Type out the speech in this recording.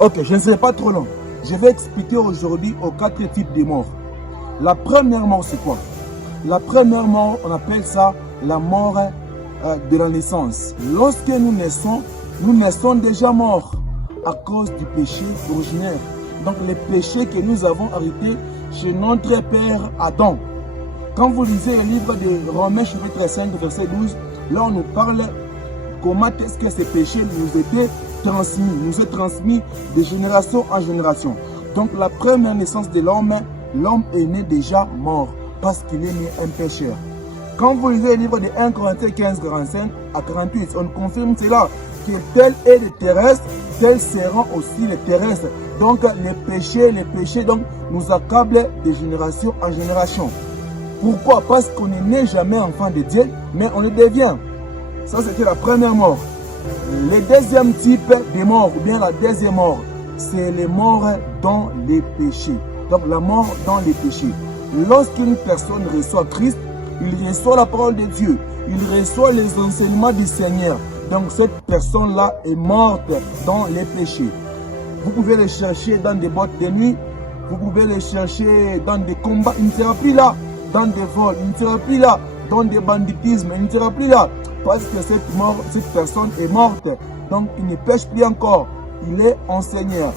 Ok, je ne serai pas trop long. Je vais expliquer aujourd'hui aux 4 types de morts. La première mort, c'est quoi? La première mort, on appelle ça la mort de la naissance. Lorsque nous naissons déjà morts à cause du péché originaire. Donc les péchés que nous avons hérités chez notre père Adam. Quand vous lisez le livre de Romains chapitre 5 verset 12, là on nous parle comment est-ce que ces péchés nous étaient transmis de génération en génération. Donc la première naissance de l'homme, l'homme est né déjà mort parce qu'il est né un pécheur. Quand vous lisez le livre de 1 Corinthiens 15, 45 à 48, on confirme cela, que tel est le terrestre, tels seront aussi les terrestres. Donc les péchés donc, nous accablent de génération en génération. Pourquoi? Parce qu'on n'est né jamais enfant de Dieu, mais on le devient. Ça, c'était la première mort. Le deuxième type de mort, ou bien la deuxième mort, c'est les morts dans les péchés. Donc la mort dans les péchés. Lorsqu'une personne reçoit Christ, il reçoit la parole de Dieu, il reçoit les enseignements du Seigneur. Donc cette personne-là est morte dans les péchés. Vous pouvez les chercher dans des boîtes de nuit, vous pouvez les chercher dans des combats, il ne sera plus là. Dans des vols, il ne sera plus là. Dans des banditismes, il ne sera plus là. Parce que cette personne est morte. Donc il ne pêche plus encore. Il est en Seigneur.